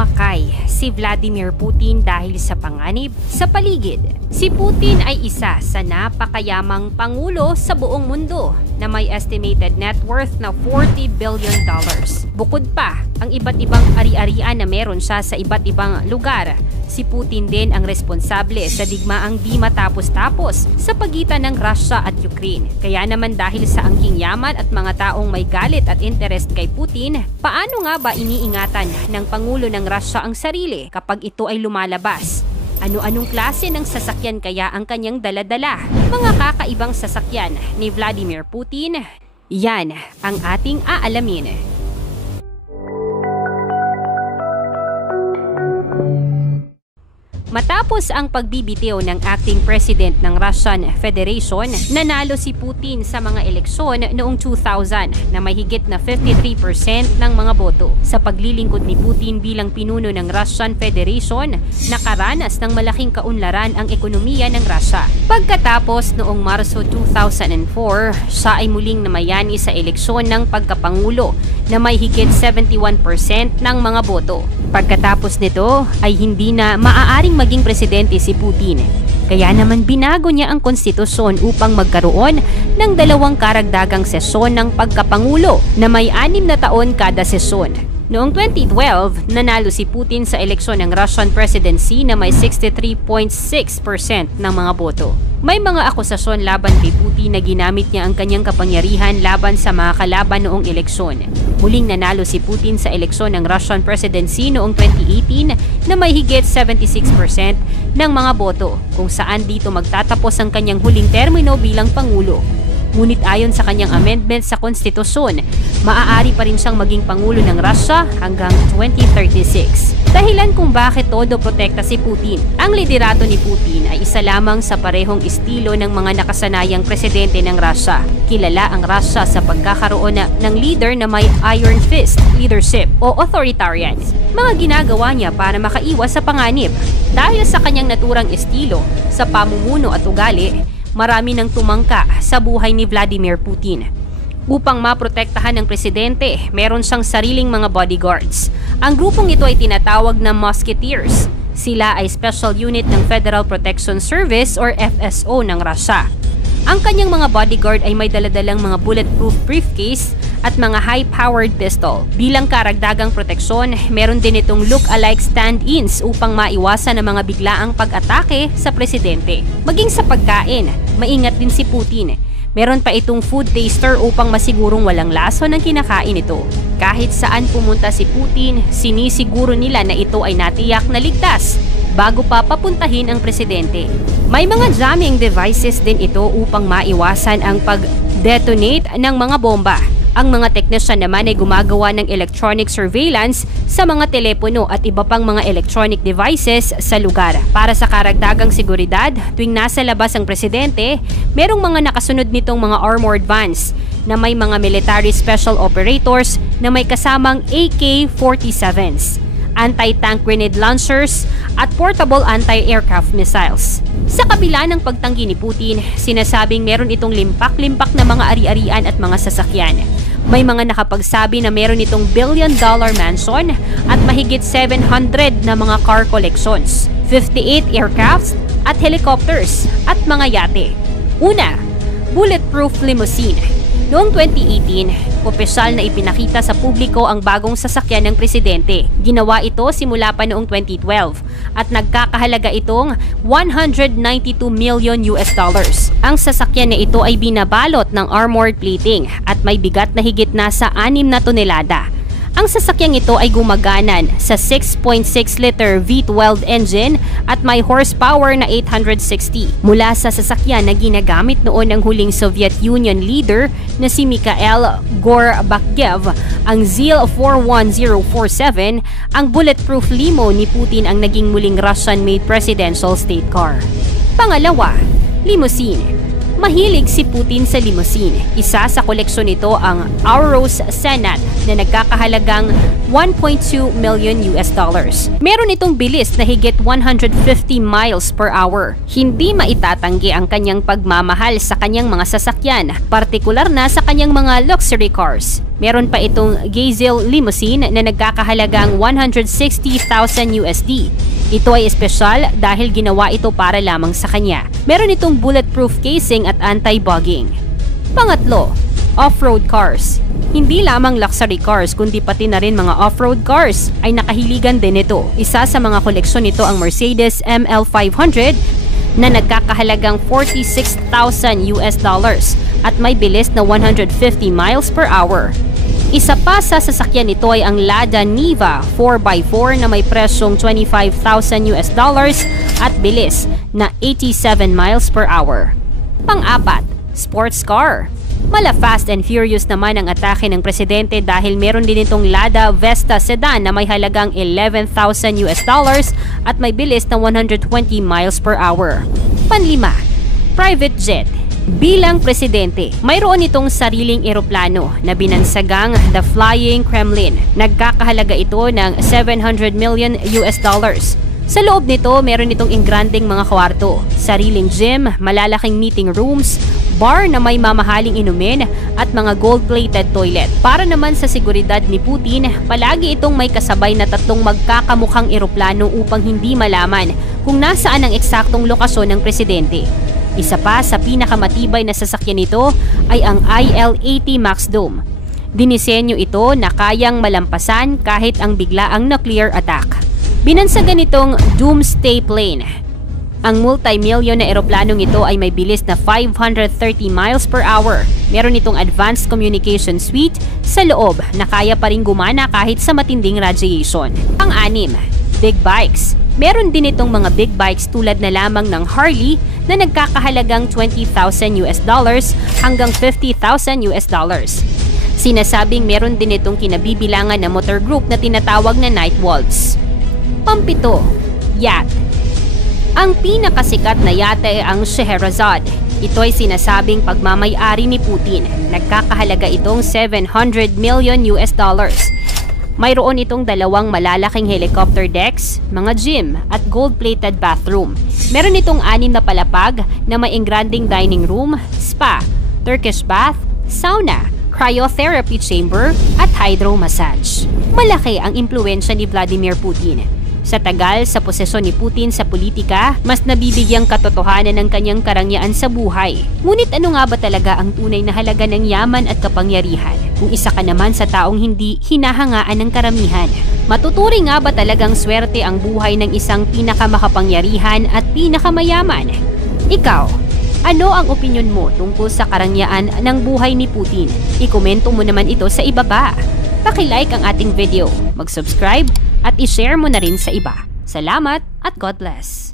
Umakay si Vladimir Putin dahil sa panganib sa paligid. Si Putin ay isa sa napakayamang pangulo sa buong mundo na may estimated net worth na $40 billion. Bukod pa, ang iba't ibang ari-arian na meron siya sa iba't ibang lugar. Si Putin din ang responsable sa digmaang di matapos-tapos sa pagitan ng Russia at Ukraine. Kaya naman dahil sa angking yaman at mga taong may galit at interest kay Putin, paano nga ba iniingatan ng Pangulo ng Russia ang sarili kapag ito ay lumalabas? Ano-anong klase ng sasakyan kaya ang kanyang dala-dala? Mga kakaibang sasakyan ni Vladimir Putin? Yan ang ating aalamin. Matapos ang pagbibitiw ng acting president ng Russian Federation, nanalo si Putin sa mga eleksyon noong 2000 na may higit na 53% ng mga boto. Sa paglilingkod ni Putin bilang pinuno ng Russian Federation, nakaranas ng malaking kaunlaran ang ekonomiya ng Russia. Pagkatapos noong Marso 2004, siya ay muling namayani sa eleksyon ng pagkapangulo na may higit 71% ng mga boto. Pagkatapos nito ay hindi na maaaring maging presidente si Putin. Kaya naman binago niya ang konstitusyon upang magkaroon ng 2 karagdagang sesyon ng pagkapangulo na may 6 na taon kada sesyon. Noong 2012, nanalo si Putin sa eleksyon ng Russian presidency na may 63.6% ng mga boto. May mga akusasyon laban kay Putin na ginamit niya ang kanyang kapangyarihan laban sa mga kalaban noong eleksyon. Muling nanalo si Putin sa eleksyon ng Russian presidency noong 2018 na may higit 76% ng mga boto, kung saan dito magtatapos ang kanyang huling termino bilang pangulo. Ngunit ayon sa kanyang amendment sa konstitusyon, maaari pa rin siyang maging pangulo ng Russia hanggang 2036. Dahilan kung bakit todo protekta si Putin. Ang liderato ni Putin ay isa lamang sa parehong estilo ng mga nakasanayang presidente ng Russia. Kilala ang Russia sa pagkakaroon ng leader na may iron fist leadership o authoritarian. Mga ginagawa niya para makaiwas sa panganib. Dahil sa kanyang naturang estilo sa pamumuno at ugali, marami nang tumangka sa buhay ni Vladimir Putin. Upang maprotektahan ng presidente, meron siyang sariling mga bodyguards. Ang grupong ito ay tinatawag na Musketeers. Sila ay special unit ng Federal Protection Service or FSO ng Russia. Ang kanyang mga bodyguard ay may daladalang mga bulletproof briefcase at mga high-powered pistol. Bilang karagdagang proteksyon, meron din itong look-alike stand-ins upang maiwasan ang mga biglaang pag-atake sa presidente. Maging sa pagkain, maingat din si Putin. Meron pa itong food taster upang masigurong walang laso ng kinakain ito. Kahit saan pumunta si Putin, sinisiguro nila na ito ay natiyak na ligtas bago pa papuntahin ang presidente. May mga jamming devices din ito upang maiwasan ang pag-detonate ng mga bomba. Ang mga teknisyan naman ay gumagawa ng electronic surveillance sa mga telepono at iba pang mga electronic devices sa lugar. Para sa karagdagang seguridad, tuwing nasa labas ang presidente, merong mga nakasunod nitong mga armored vans na may mga military special operators na may kasamang AK-47s, anti-tank grenade launchers at portable anti-aircraft missiles. Sa kabila ng pagtanggi ni Putin, sinasabing meron itong limpak-limpak na mga ari-arian at mga sasakyan. May mga nakapagsabi na meron itong billion-dollar mansion at mahigit 700 na mga car collections, 58 aircrafts at helicopters at mga yate. Una, bulletproof limousine. Noong 2018, opisyal na ipinakita sa publiko ang bagong sasakyan ng presidente. Ginawa ito simula pa noong 2012 at nagkakahalaga itong $192 million. Ang sasakyan na ito ay binabalot ng armored plating at may bigat na higit nasa 6 na tonelada. Ang sasakyang ito ay gumaganan sa 6.6-liter V12 engine at may horsepower na 860. Mula sa sasakyan na ginagamit noon ng huling Soviet Union leader na si Mikhail Gorbachev, ang ZIL-41047, ang bulletproof limo ni Putin ang naging muling Russian-made presidential state car. Pangalawa, limousine. Mahilig si Putin sa limousine. Isa sa koleksyon nito ang Aurus Senat na nagkakahalagang 1.2 million US dollars. Meron itong bilis na higit 150 miles per hour. Hindi maitatanggi ang kanyang pagmamahal sa kanyang mga sasakyan, partikular na sa kanyang mga luxury cars. Meron pa itong Gazelle limousine na nagkakahalagang 160,000 USD. Ito ay espesyal dahil ginawa ito para lamang sa kanya. Meron itong bulletproof casing at anti-bugging. Pangatlo, off-road cars. Hindi lamang luxury cars kundi pati na rin mga off-road cars ay nakahiligan din ito. Isa sa mga koleksyon nito ang Mercedes ML500 na nagkakahalagang 46,000 US dollars at may bilis na 150 miles per hour. Isa pa sa sasakyan nito ay ang Lada Niva 4x4 na may presyong 25,000 US dollars at bilis na 87 miles per hour. Pang-apat, sports car. Mala Fast and Furious naman ang atake ng presidente dahil meron din itong Lada Vesta sedan na may halagang 11,000 US dollars at may bilis na 120 miles per hour. Panlima, private jet. Bilang presidente, mayroon itong sariling eroplano na binansagang The Flying Kremlin. Nagkakahalaga ito ng 700 million US dollars. Sa loob nito, meron itong ingranding mga kwarto, sariling gym, malalaking meeting rooms, bar na may mamahaling inumin at mga gold-plated toilet. Para naman sa seguridad ni Putin, palagi itong may kasabay na tatlong magkakamukhang eroplano upang hindi malaman kung nasaan ang eksaktong lokasyon ng presidente. Isa pa sa pinakamatibay na sasakyan nito ay ang IL-80 Max Dome. Dinisenyo ito na kayang malampasan kahit ang biglaang nuclear attack. Binansagan itong Doomsday Plane. Ang multi-million na eroplanong ito ay may bilis na 530 miles per hour. Meron itong advanced communication suite sa loob na kaya pa rin gumana kahit sa matinding radiation. Pang-anim, big bikes. Meron din itong mga big bikes tulad na lamang ng Harley na nagkakahalagang 20,000 US dollars hanggang 50,000 US dollars. Sinasabing meron din itong kinabibilangan na motor group na tinatawag na Nightwolves. Pampito, yacht. Ang pinakasikat na yate ay ang Scheherazade. Ito ay sinasabing pagmamay-ari ni Putin. Nagkakahalaga itong 700 million US dollars. Mayroon itong dalawang malalaking helicopter decks, mga gym at gold-plated bathroom. Meron itong 6 na palapag na may engranding dining room, spa, Turkish bath, sauna, cryotherapy chamber at hydro massage. Malaki ang impluwensya ni Vladimir Putin. Sa tagal sa posesyon ni Putin sa politika, mas nabibigyang katotohanan ng kanyang karangyaan sa buhay. Ngunit ano nga ba talaga ang tunay na halaga ng yaman at kapangyarihan? Kung isa ka naman sa taong hindi hinahangaan ng karamihan. Matuturi nga ba talagang swerte ang buhay ng isang pinakamakapangyarihan at pinakamayaman? Ikaw, ano ang opinyon mo tungkol sa karangyaan ng buhay ni Putin? Ikomento mo naman ito sa ibaba. Paki-like ang ating video, mag-subscribe at i-share mo na rin sa iba. Salamat at God bless!